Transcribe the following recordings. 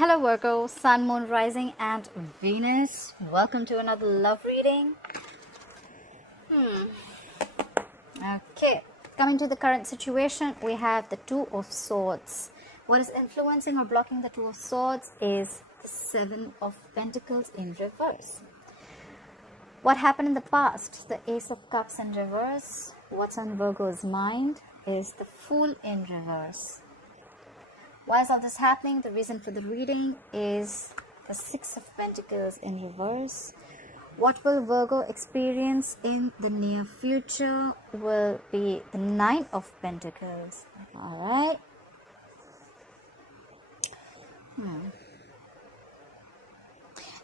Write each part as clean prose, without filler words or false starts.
Hello Virgo, Sun, Moon, Rising and Venus. Welcome to another love reading. Okay, coming to the current situation, we have the Two of Swords. What is influencing or blocking the Two of Swords is the Seven of Pentacles in reverse. What happened in the past? The Ace of Cups in reverse. What's on Virgo's mind is the Fool in reverse. Why is all this happening? The reason for the reading is the Six of Pentacles in reverse. What will Virgo experience in the near future will be the Nine of Pentacles. Alright.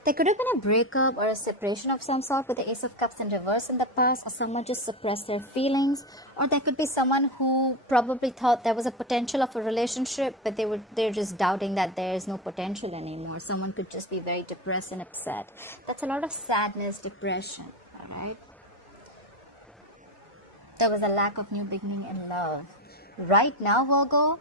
There could have been a breakup or a separation of some sort with the Ace of Cups in reverse in the past, or someone just suppressed their feelings, or there could be someone who probably thought there was a potential of a relationship, but they're just doubting that there is no potential anymore. Someone could just be very depressed and upset. That's a lot of sadness, depression, all right? There was a lack of new beginning in love. Right now, Virgo,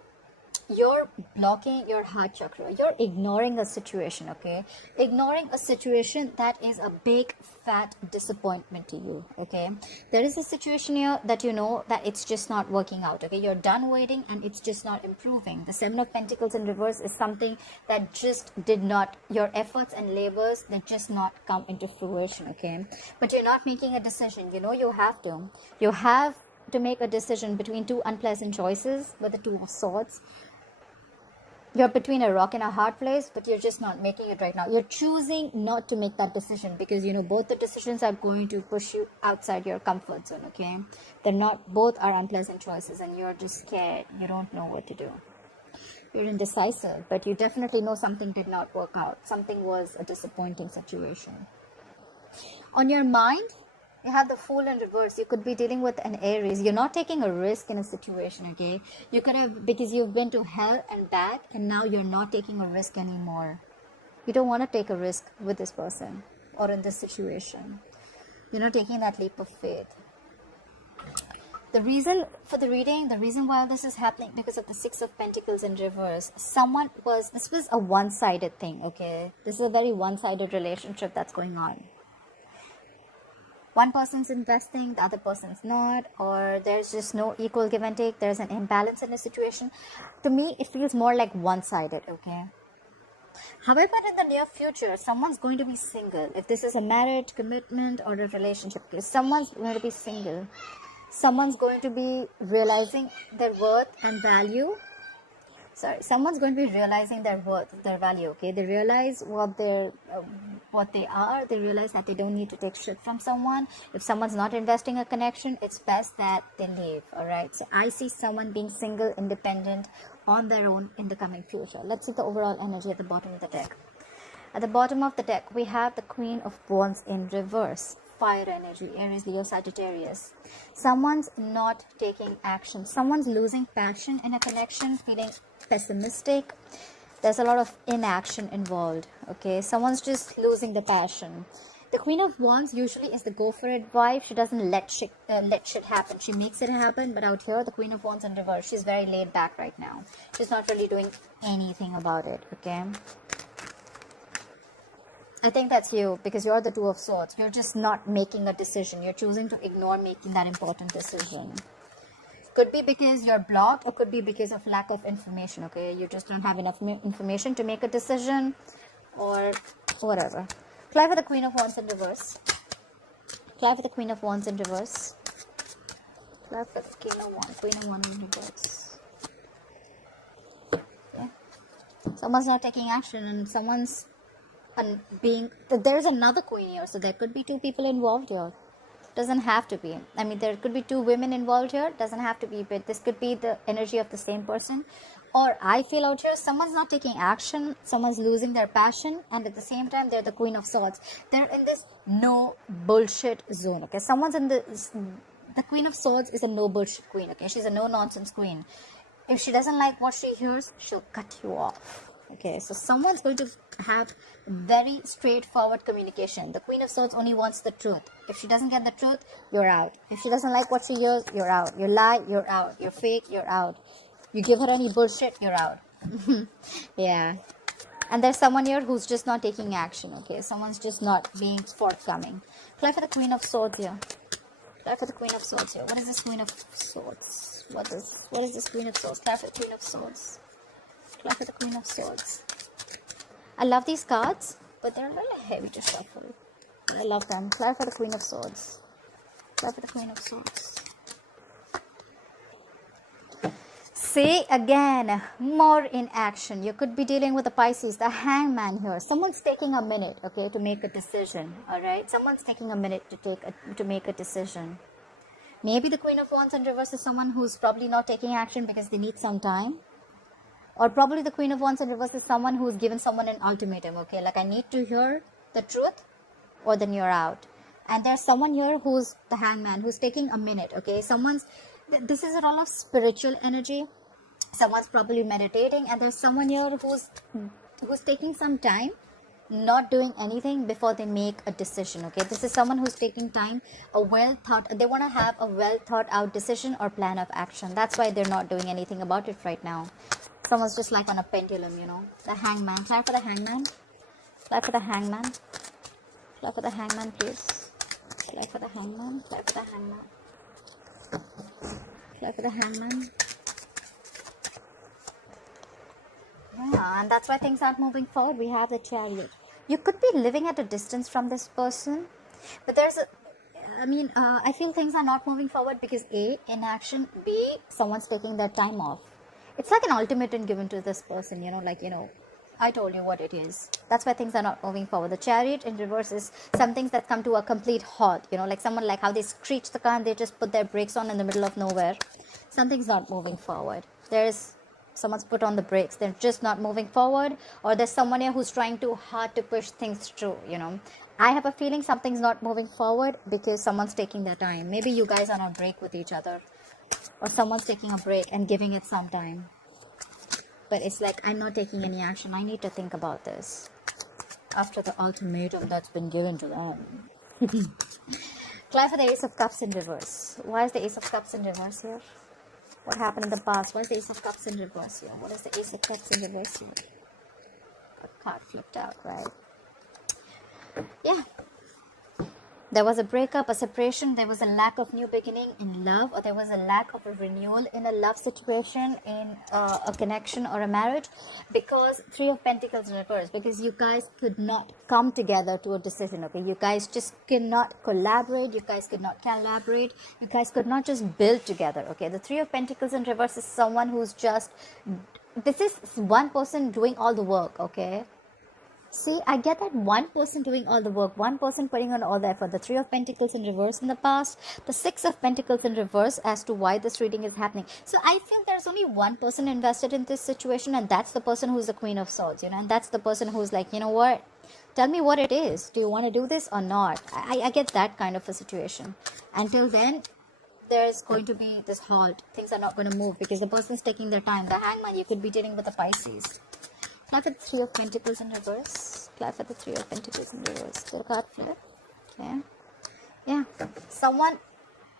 you're blocking your heart chakra. You're ignoring a situation, okay? Ignoring a situation that is a big fat disappointment to you, okay? There is a situation here that you know that it's just not working out, okay? You're done waiting and it's just not improving. The Seven of Pentacles in reverse is something that just did not, your efforts and labors, they just not come into fruition, okay? But you're not making a decision. You know you have to. You have to make a decision between two unpleasant choices with the Two of Swords. You're between a rock and a hard place, but you're just not making it right now. You're choosing not to make that decision because, you know, both the decisions are going to push you outside your comfort zone, okay? They're not, both are unpleasant choices and you're just scared. You don't know what to do. You're indecisive, but you definitely know something did not work out. Something was a disappointing situation. On your mind, you have the Fool in reverse. You could be dealing with an Aries. You're not taking a risk in a situation, okay? You could have, because you've been to hell and back, and now you're not taking a risk anymore. You don't want to take a risk with this person or in this situation. You're not taking that leap of faith. The reason for the reading, the reason why this is happening, because of the Six of Pentacles in reverse. This was a one-sided thing, okay? This is a very one-sided relationship that's going on. One person's investing, the other person's not, or there's just no equal give and take. There's an imbalance in the situation. To me, it feels more like one-sided, okay? However, in the near future, someone's going to be single. If this is a marriage, commitment, or a relationship, someone's going to be single. Someone's going to be realizing their worth and value. Someone's going to be realizing their worth, their value, okay? They realize what they are. They realize that they don't need to take shit from someone. If someone's not investing a connection, it's best that they leave, all right? So I see someone being single, independent, on their own in the coming future. Let's see the overall energy at the bottom of the deck. At the bottom of the deck, we have the Queen of Wands in reverse. Fire energy, Aries, Leo, Sagittarius. Someone's not taking action. Someone's losing passion in a connection, feeling pessimistic. There's a lot of inaction involved, okay? Someone's just losing the passion. The Queen of Wands usually is the go for it wife. She doesn't let shit happen. She makes it happen, but out here, the Queen of Wands in reverse, she's very laid back right now. She's not really doing anything about it, okay? I think that's you, because you're the Two of Swords. You're just not making a decision. You're choosing to ignore making that important decision. Could be because you're blocked, or could be because of lack of information, okay? You just don't have enough information to make a decision, or whatever. Apply for the Queen of Wands in reverse. Apply for the Queen of Wands in reverse. Apply for the Queen of Wands in reverse. Okay. Someone's not taking action, and someone's there's another queen here, so there could be two people involved here. Doesn't have to be. I mean, there could be two women involved here. Doesn't have to be, but this could be the energy of the same person. Or I feel out here, someone's not taking action, someone's losing their passion, and at the same time, they're the Queen of Swords. They're in this no bullshit zone, okay? Someone's in the Queen of Swords is a no bullshit queen, okay? She's a no nonsense queen. If she doesn't like what she hears, she'll cut you off. Okay, so someone's going to have very straightforward communication. The Queen of Swords only wants the truth. If she doesn't get the truth, you're out. If she doesn't like what she hears, you're out. You lie, you're out. You're fake, you're out. You give her any bullshit, you're out. Yeah. And there's someone here who's just not taking action, okay? Someone's just not being forthcoming. Apply for the Queen of Swords here. Apply for the Queen of Swords here. What is this Queen of Swords? What is this Queen of Swords? Apply for the Queen of Swords. Apply for the Queen of Swords. I love these cards, but they're a little heavy to shuffle. But I love them. Apply for the Queen of Swords. Apply for the Queen of Swords. Say again, more in action. You could be dealing with the Pisces, the Hangman here. Someone's taking a minute, okay, to make a decision. All right, someone's taking a minute to make a decision. Maybe the Queen of Wands in reverse is someone who's probably not taking action because they need some time. Or probably the Queen of Wands in reverse is someone who's given someone an ultimatum, okay, like I need to hear the truth or then you're out. And there's someone here who's the Hangman, who's taking a minute, okay. This is a role of spiritual energy. Someone's probably meditating, and there's someone here who's taking some time, not doing anything before they make a decision, okay. This is someone who's taking time, they want to have a well thought out decision or plan of action. That's why they're not doing anything about it right now. Someone's just like on a pendulum, you know. The Hangman. Apply for the Hangman. Apply for the Hangman. Apply for the Hangman, please. Apply for the Hangman. Apply for the Hangman. Apply for the Hangman. Yeah, and that's why things aren't moving forward. We have the Chariot. You could be living at a distance from this person, but I feel things are not moving forward because A, inaction, B, someone's taking their time off. It's like an ultimatum given to this person, you know, like, you know, I told you what it is. That's why things are not moving forward. The Chariot in reverse is some things that come to a complete halt, you know, like someone like how they screech the car and they just put their brakes on in the middle of nowhere. Something's not moving forward. Someone's put on the brakes, they're just not moving forward, or there's someone here who's trying too hard to push things through, you know. I have a feeling something's not moving forward because someone's taking their time. Maybe you guys are on break with each other, or someone's taking a break and giving it some time. But it's like, I'm not taking any action. I need to think about this after the ultimatum that's been given to them. Apply for the Ace of Cups in reverse. Why is the Ace of Cups in reverse here? What happened in the past? Why is the Ace of Cups in reverse here? What is the Ace of Cups in reverse here? A card flipped out, right? Yeah. There was a breakup, a separation, there was a lack of new beginning in love, or there was a lack of a renewal in a love situation, in a connection or a marriage, because Three of Pentacles in reverse, because you guys could not come together to a decision, okay? You guys just cannot collaborate, you guys could not collaborate, you guys could not just build together, okay? The Three of Pentacles in reverse is someone who's just, this is one person doing all the work, okay? See, I get that one person doing all the work, one person putting on all the effort. The Three of Pentacles in reverse in the past, the Six of Pentacles in reverse as to why this reading is happening. So I feel there's only one person invested in this situation, and that's the person who's the Queen of Swords, you know, and that's the person who's like, you know what, tell me what it is. Do you want to do this or not? I get that kind of a situation. Until then, there's going to be this halt. Things are not going to move because the person's taking their time. The Hangman, you could be dealing with the Pisces. Apply for the Three of Pentacles in reverse. Apply for the Three of Pentacles in reverse. The card flip. Okay. Yeah. Someone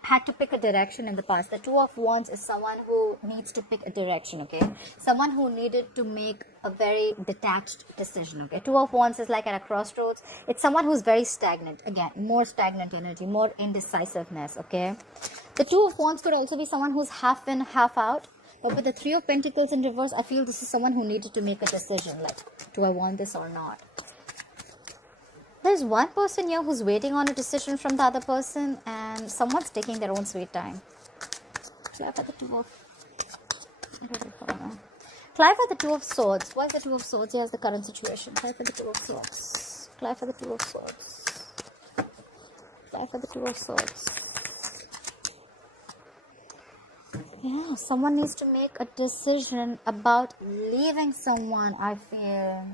had to pick a direction in the past. The Two of Wands is someone who needs to pick a direction, okay? Someone who needed to make a very detached decision, okay? Two of Wands is like at a crossroads. It's someone who's very stagnant. Again, more stagnant energy, more indecisiveness, okay? The Two of Wands could also be someone who's half in, half out. But with the Three of Pentacles in reverse, I feel this is someone who needed to make a decision, like, do I want this or not? There's one person here who's waiting on a decision from the other person, and someone's taking their own sweet time. Apply for the Two of... Apply for the Two of Swords. Why is the Two of Swords? Here's the current situation. Apply for the Two of Swords. Apply for the Two of Swords. Apply for the Two of Swords. Yeah, someone needs to make a decision about leaving someone, I feel.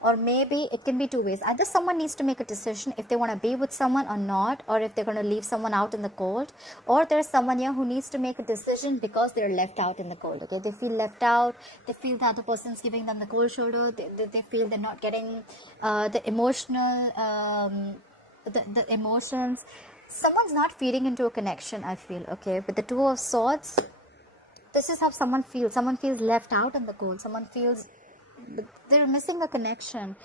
Or maybe it can be two ways. Either someone needs to make a decision if they want to be with someone or not, or if they're going to leave someone out in the cold. Or there's someone here who needs to make a decision because they're left out in the cold, okay? They feel left out. They feel the other person's giving them the cold shoulder. They feel they're not getting the emotional, the emotions. Someone's not feeding into a connection, I feel, okay? With the Two of Swords, this is how someone feels. Someone feels left out in the cold. Someone feels but they're missing a connection.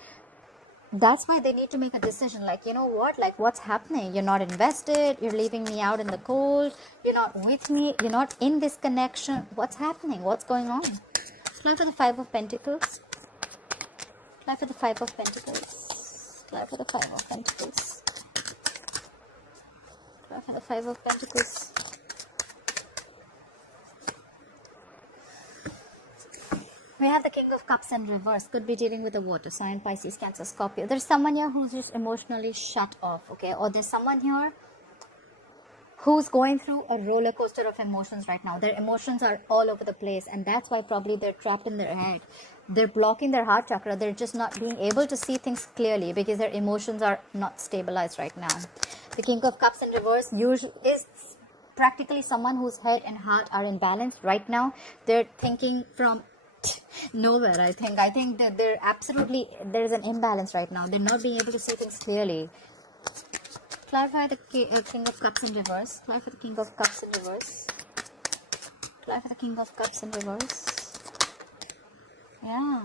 That's why they need to make a decision, like, you know what, like, what's happening? You're not invested, you're leaving me out in the cold, you're not with me, you're not in this connection. What's happening? What's going on? Apply for the Five of Pentacles. Apply for the Five of Pentacles. Apply for the Five of Pentacles. Apply for the Five of Pentacles. We have the King of Cups in reverse. Could be dealing with a water sign, Pisces, Cancer, Scorpio. There's someone here who's just emotionally shut off, okay? Or there's someone here who's going through a roller coaster of emotions right now. Their emotions are all over the place, and that's why probably they're trapped in their head. They're blocking their heart chakra. They're just not being able to see things clearly because their emotions are not stabilized right now. The King of Cups in reverse usually is practically someone whose head and heart are in balance right now. They're thinking from nowhere. I think that there's an imbalance right now. They're not being able to see things clearly. Clarify the King of Cups in reverse. Clarify the King of Cups in reverse. Clarify the King of Cups in reverse. Yeah,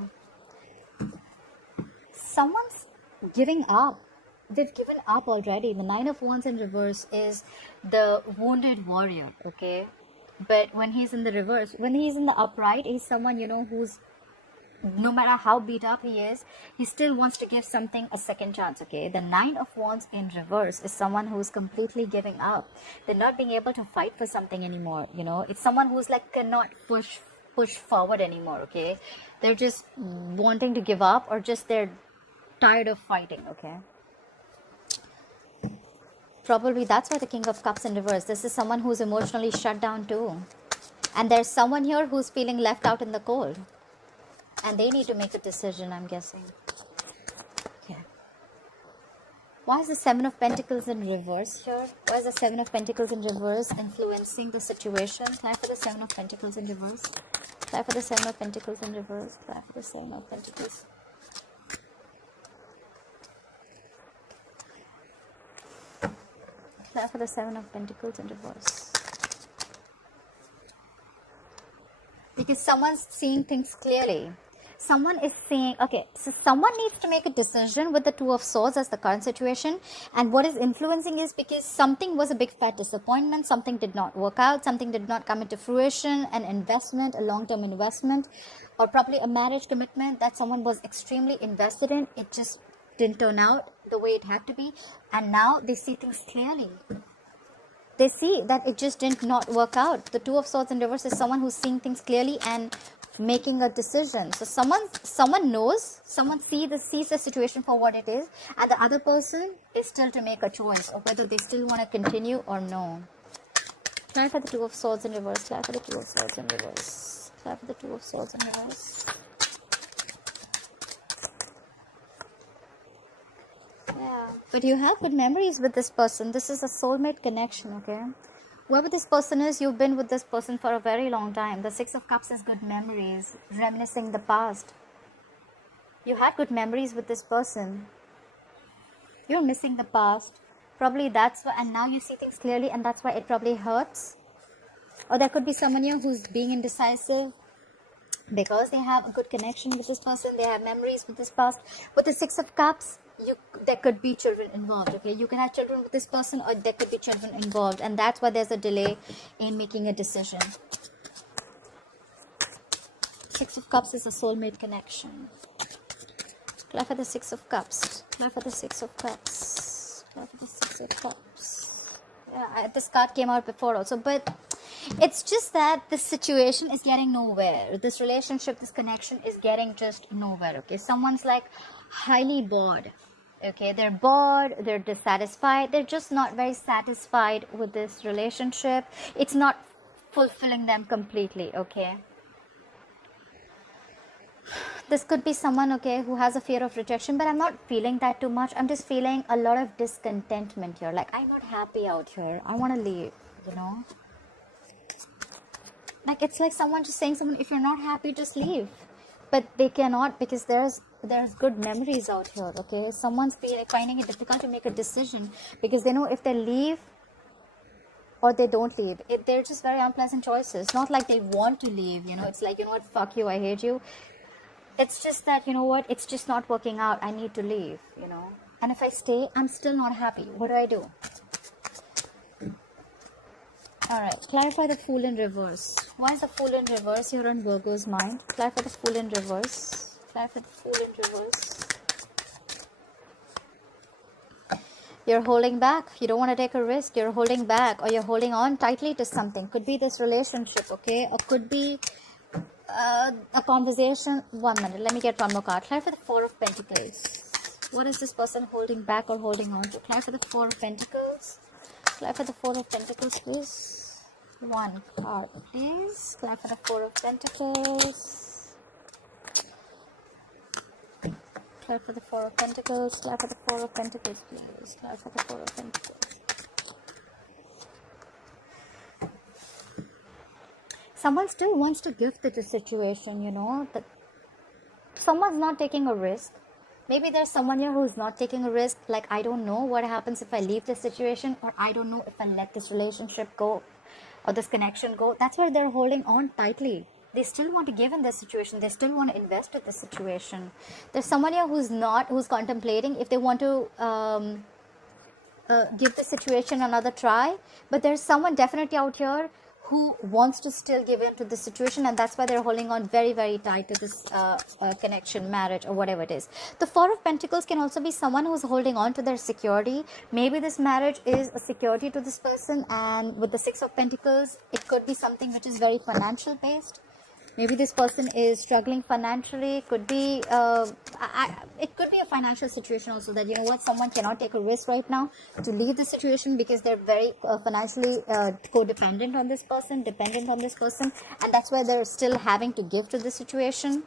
someone's giving up. They've given up already. The Nine of Wands in reverse is the wounded warrior, okay? But when he's in the reverse, when he's in the upright, he's someone, you know, who's, no matter how beat up he is, he still wants to give something a second chance, okay? The Nine of Wands in reverse is someone who's completely giving up. They're not being able to fight for something anymore, you know? It's someone who's like cannot push forward anymore, okay? They're just wanting to give up, or just they're tired of fighting, okay? Probably that's why the King of Cups in reverse. This is someone who's emotionally shut down too. And there's someone here who's feeling left out in the cold. And they need to make a decision, I'm guessing. Okay. Why is the Seven of Pentacles in reverse here? Why is the Seven of Pentacles in reverse influencing the situation? Try for the Seven of Pentacles in reverse. Try for the Seven of Pentacles in reverse. Try for the Seven of Pentacles. Try for the Seven of Pentacles in reverse. Because someone's seeing things clearly. Someone is saying, okay, so someone needs to make a decision with the Two of Swords as the current situation. And what is influencing is because something was a big fat disappointment, something did not work out, something did not come into fruition, an investment, a long-term investment, or probably a marriage commitment that someone was extremely invested in. It just didn't turn out the way it had to be. And now they see things clearly. They see that it just did not work out. The Two of Swords in reverse is someone who's seeing things clearly and making a decision. So someone knows, someone sees the situation for what it is, and the other person is still to make a choice of whether they still want to continue or no. Try for the Two of Swords in reverse. Try for the Two of Swords in reverse. Try for the Two of Swords in reverse. Yeah, but you have good memories with this person. This is a soulmate connection, okay? Whoever this person is, you've been with this person for a very long time. The Six of Cups is good memories, reminiscing the past. You had good memories with this person. You're missing the past. Probably that's why, and now you see things clearly, and that's why it probably hurts. Or there could be someone here who's being indecisive because they have a good connection with this person. They have memories with this past. With the Six of Cups, there could be children involved, okay? You can have children with this person, or there could be children involved, and that's why there's a delay in making a decision. Six of Cups is a soulmate connection. Clap for the Six of Cups. Clap for the Six of Cups. Clap for the Six of Cups. Yeah, this card came out before also, but it's just that this situation is getting nowhere. This relationship, this connection is getting just nowhere, okay? Someone's like highly bored, okay? They're bored, they're dissatisfied, they're just not very satisfied with this relationship. It's not fulfilling them completely, okay? This could be someone, okay, who has a fear of rejection, but I'm not feeling that too much. I'm just feeling a lot of discontentment here. Like, I'm not happy out here. I want to leave, you know? Like, it's like someone just saying someone, if you're not happy, just leave. But they cannot, because there's good memories out here, okay? Someone's finding it difficult to make a decision because they know if they leave or they don't leave, they're just very unpleasant choices. Not like they want to leave, you know? It's like, you know what, fuck you, I hate you. It's just that, you know what, it's just not working out. I need to leave, you know. And if I stay, I'm still not happy. What do? Alright, clarify the Fool in reverse. Why is the Fool in reverse here on Virgo's mind? Clarify the Fool in reverse. Clarify the Fool in reverse. You're holding back. You don't want to take a risk. You're holding back, or you're holding on tightly to something. Could be this relationship, okay? Or could be a conversation. 1 minute. Let me get one more card. Clarify the Four of Pentacles. What is this person holding back or holding on to? Clarify the Four of Pentacles. Clarify the Four of Pentacles, please. One card, please. Clarify the Four of Pentacles. Clarify the Four of Pentacles. Clarify the Four of Pentacles, please. Clarify the Four of Pentacles. Someone still wants to gift the situation, you know. That someone's not taking a risk. Maybe there's someone here who's not taking a risk. Like, I don't know what happens if I leave this situation, or I don't know if I let this relationship go or this connection go. That's why they're holding on tightly. They still want to give in this situation. They still want to invest in this situation. There's someone here who's contemplating if they want to give the situation another try. But there's someone definitely out here who wants to still give in to the situation, and that's why they're holding on very, very tight to this connection, marriage, or whatever it is. The Four of Pentacles can also be someone who's holding on to their security. Maybe this marriage is a security to this person, and with the Six of Pentacles, it could be something which is very financial based. Maybe this person is struggling financially. It could be it could be a financial situation also, that, you know what, someone cannot take a risk right now to leave the situation because they're very financially codependent on this person, dependent on this person, and that's why they're still having to give to the situation.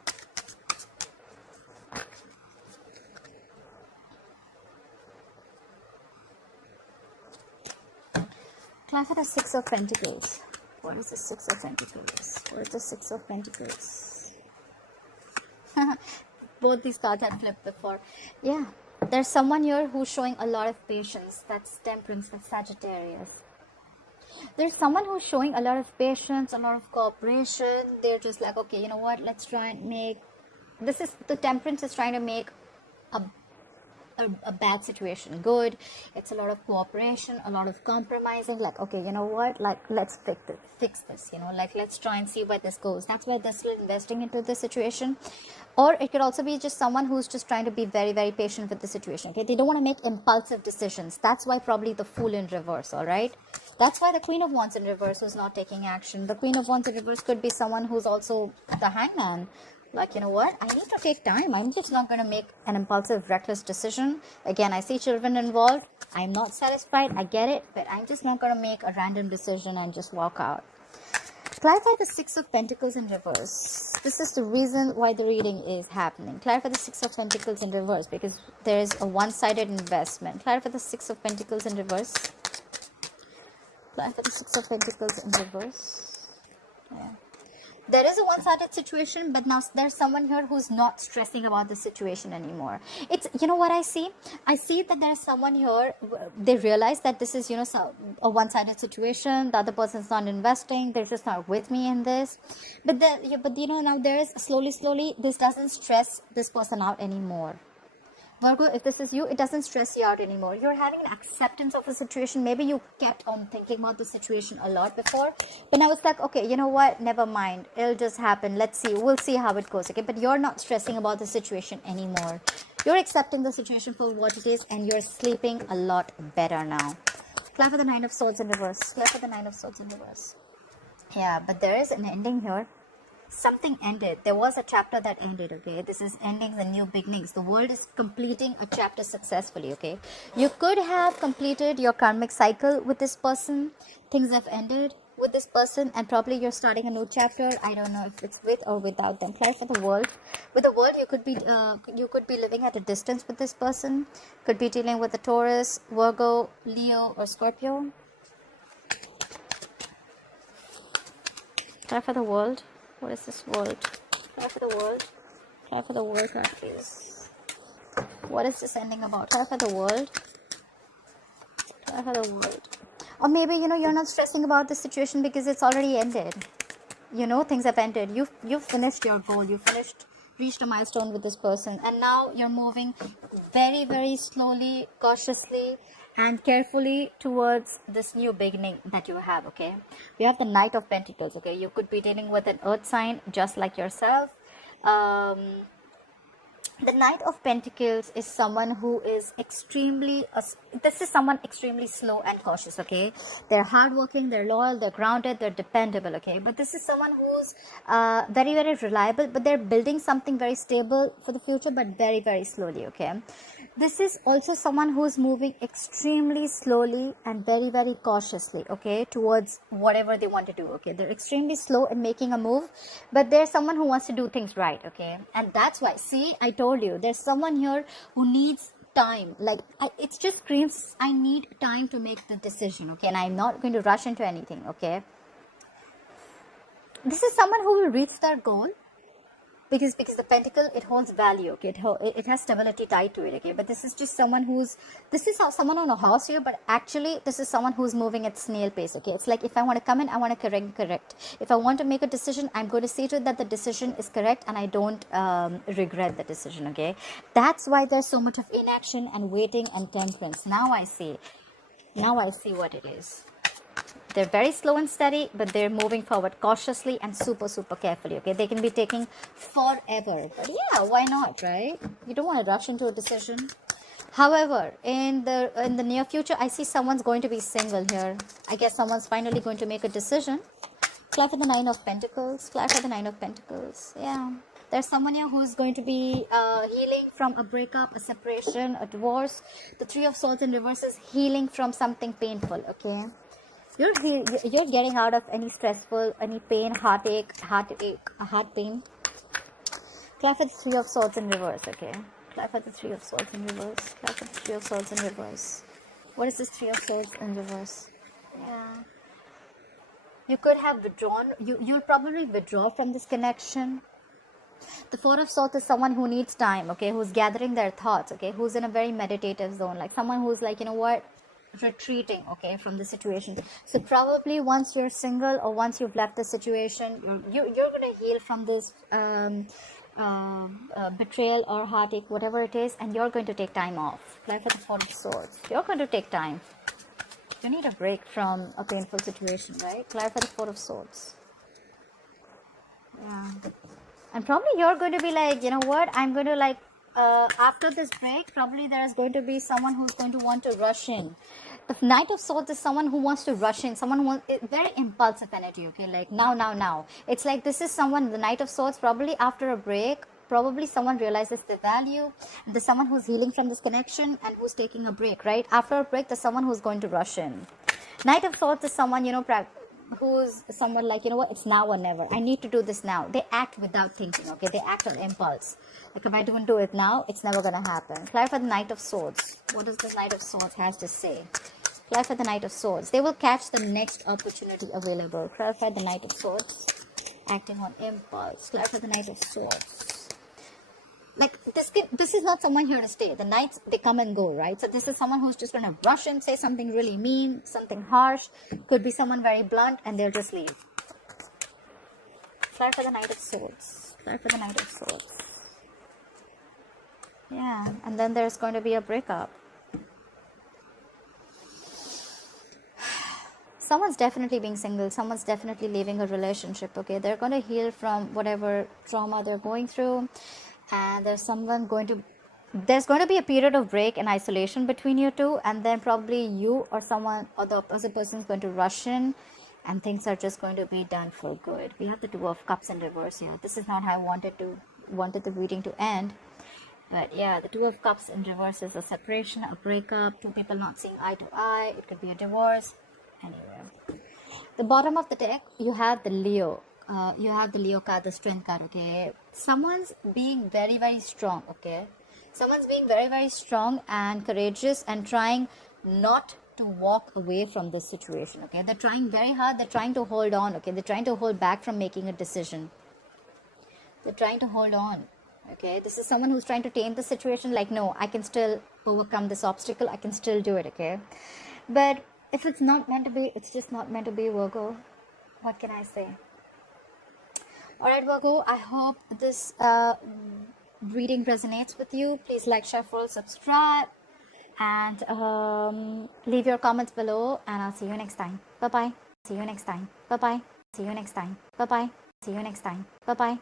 Clarify the Six of Pentacles. What is the Six of Pentacles? What is the Six of Pentacles? Both these cards had flipped before. Yeah, there's someone here who's showing a lot of patience. That's Temperance, that's Sagittarius. There's someone who's showing a lot of patience, a lot of cooperation. They're just like, okay, you know what, let's try and make... This is... The Temperance is trying to make a bad situation good. It's a lot of cooperation, a lot of compromising, like, okay, you know what, like, let's fix this, you know, like, let's try and see where this goes. That's why they're still investing into the situation. Or it could also be just someone who's just trying to be very, very patient with the situation, okay? They don't want to make impulsive decisions. That's why probably the Fool in reverse, all right? That's why the Queen of Wands in reverse is not taking action. The Queen of Wands in reverse could be someone who's also the Hangman. Like, you know what, I need to take time. I'm just not going to make an impulsive, reckless decision. Again, I see children involved. I'm not satisfied. I get it. But I'm just not going to make a random decision and just walk out. Clarify the Six of Pentacles in reverse. This is the reason why the reading is happening. Clarify the Six of Pentacles in reverse, because there is a one-sided investment. Clarify the Six of Pentacles in reverse. Clarify the Six of Pentacles in reverse. Yeah. There is a one-sided situation, but now there's someone here who's not stressing about the situation anymore. It's, you know what I see? I see that there's someone here, they realize that this is, you know, a one-sided situation. The other person's not investing. They're just not with me in this. But you know, now there is slowly, this doesn't stress this person out anymore. Virgo, if this is you, it doesn't stress you out anymore. You're having an acceptance of a situation. Maybe you kept on thinking about the situation a lot before, but now it's like, okay, you know what, never mind, it'll just happen, let's see, we'll see how it goes, okay? But you're not stressing about the situation anymore. You're accepting the situation for what it is, and you're sleeping a lot better now. Clarify the Nine of Swords in reverse. Clarify the Nine of Swords in reverse. Yeah, but there is an ending here. Something ended. There was a chapter that ended, okay? This is endings and new beginnings. The world is completing a chapter successfully, okay? You could have completed your karmic cycle with this person. Things have ended with this person, and probably you're starting a new chapter. I don't know if it's with or without them. Clarify the world. With the world, you could be living at a distance with this person. Could be dealing with a Taurus, Virgo, Leo, or Scorpio. Clarify the world. What is this world? Clarify the world. Clarify the world card, please. What is this ending about? Clarify the world. Clarify the world. Or maybe, you know, you're not stressing about the situation because it's already ended. You know, things have ended. You've finished your goal. You finished reached a milestone with this person, and now you're moving very, very slowly, cautiously, and carefully towards this new beginning that you have. Okay, we have the Knight of Pentacles. Okay, you could be dealing with an earth sign just like yourself. The Knight of Pentacles is someone who is extremely, this is someone extremely slow and cautious, okay? They're hardworking, they're loyal, they're grounded, they're dependable, okay? But this is someone who's very, very reliable, but they're building something very stable for the future, but very, very slowly, okay? This is also someone who's moving extremely slowly and very, very cautiously, okay, towards whatever they want to do, okay? They're extremely slow in making a move, but there's someone who wants to do things right, okay? And that's why, see, I told you, there's someone here who needs time. Like, it just screams, I need time to make the decision, okay? And I'm not going to rush into anything, okay? This is someone who will reach their goal, because the pentacle, it holds value, okay? It has stability tied to it, okay? But this is just someone who's, this is how someone on a horse here, but actually this is someone who's moving at snail pace, okay? It's like, if I want to come in, I want to correct. If I want to make a decision, I'm going to see to it that the decision is correct and I don't regret the decision, okay? That's why there's so much of inaction and waiting and temperance. Now I see what it is. They're very slow and steady, but they're moving forward cautiously and super, super carefully, okay? They can be taking forever, but yeah, why not, right? You don't want to rush into a decision. However, in the near future, I see someone's going to be single here. I guess someone's finally going to make a decision. Fly for the Nine of Pentacles. Fly for the Nine of Pentacles. Yeah. There's someone here who's going to be healing from a breakup, a separation, a divorce. The Three of Swords in reverse is healing from something painful, okay? You're getting out of any stressful, any pain, heart pain. Clap for the Three of Swords in reverse, okay? Clap for the Three of Swords in reverse. Clap for the Three of Swords in reverse. What is this Three of Swords in reverse? Yeah. You could have withdrawn. You'll probably withdraw from this connection. The Four of Swords is someone who needs time, okay? Who's gathering their thoughts, okay? Who's in a very meditative zone. Like someone who's like, you know what? Retreating, okay, from the situation. So probably once you're single or once you've left the situation, you're going to heal from this betrayal or heartache, whatever it is, and you're going to take time off. Fly for the Four of Swords. You're going to take time. You need a break from a painful situation, right? Fly for the Four of Swords. Yeah. And probably you're going to be like, you know what, I'm going to like, after this break, probably there's going to be someone who's going to want to rush in. The Knight of Swords is someone who wants to rush in, someone who wants, very impulsive energy, okay, like now. It's like this is someone, the Knight of Swords, probably after a break, probably someone realizes the value. There's someone who's healing from this connection and who's taking a break, right? After a break, there's someone who's going to rush in. Knight of Swords is someone, you know, who's someone like, you know what, it's now or never. I need to do this now. They act without thinking, okay? They act on impulse. Like, if I don't do it now, it's never gonna happen. Fly for the Knight of Swords. What does the Knight of Swords has to say? Fly for the Knight of Swords. They will catch the next opportunity available. Fly for the Knight of Swords. Acting on impulse. Fly for the Knight of Swords. Like, this is not someone here to stay. The knights, they come and go, right? So this is someone who's just gonna rush in, say something really mean, something harsh. Could be someone very blunt, and they'll just leave. Fly for the Knight of Swords. Fly for the Knight of Swords. Yeah, and then there's going to be a breakup. Someone's definitely being single. Someone's definitely leaving a relationship, okay? They're going to heal from whatever trauma they're going through. And there's going to be a period of break and isolation between you two. And then probably you or someone or the other person is going to rush in. And things are just going to be done for good. We have the Two of Cups in reverse here. This is not how I wanted the reading to end. But yeah, the Two of Cups in reverse is a separation, a breakup, two people not seeing eye to eye. It could be a divorce. Anyway, the bottom of the deck, you have the Leo. You have the Leo card, the Strength card, okay? Someone's being very, very strong, okay? Someone's being very, very strong and courageous and trying not to walk away from this situation, okay? They're trying very hard. They're trying to hold on, okay? They're trying to hold back from making a decision. They're trying to hold on. Okay, this is someone who's trying to tame the situation, like, no, I can still overcome this obstacle, I can still do it, okay? But if it's not meant to be, it's just not meant to be, Virgo. What can I say? All right, Virgo, I hope this reading resonates with you. Please like, share, follow, subscribe, and leave your comments below, and I'll see you next time. Bye bye. See you next time. Bye bye. See you next time. Bye bye. See you next time. Bye bye.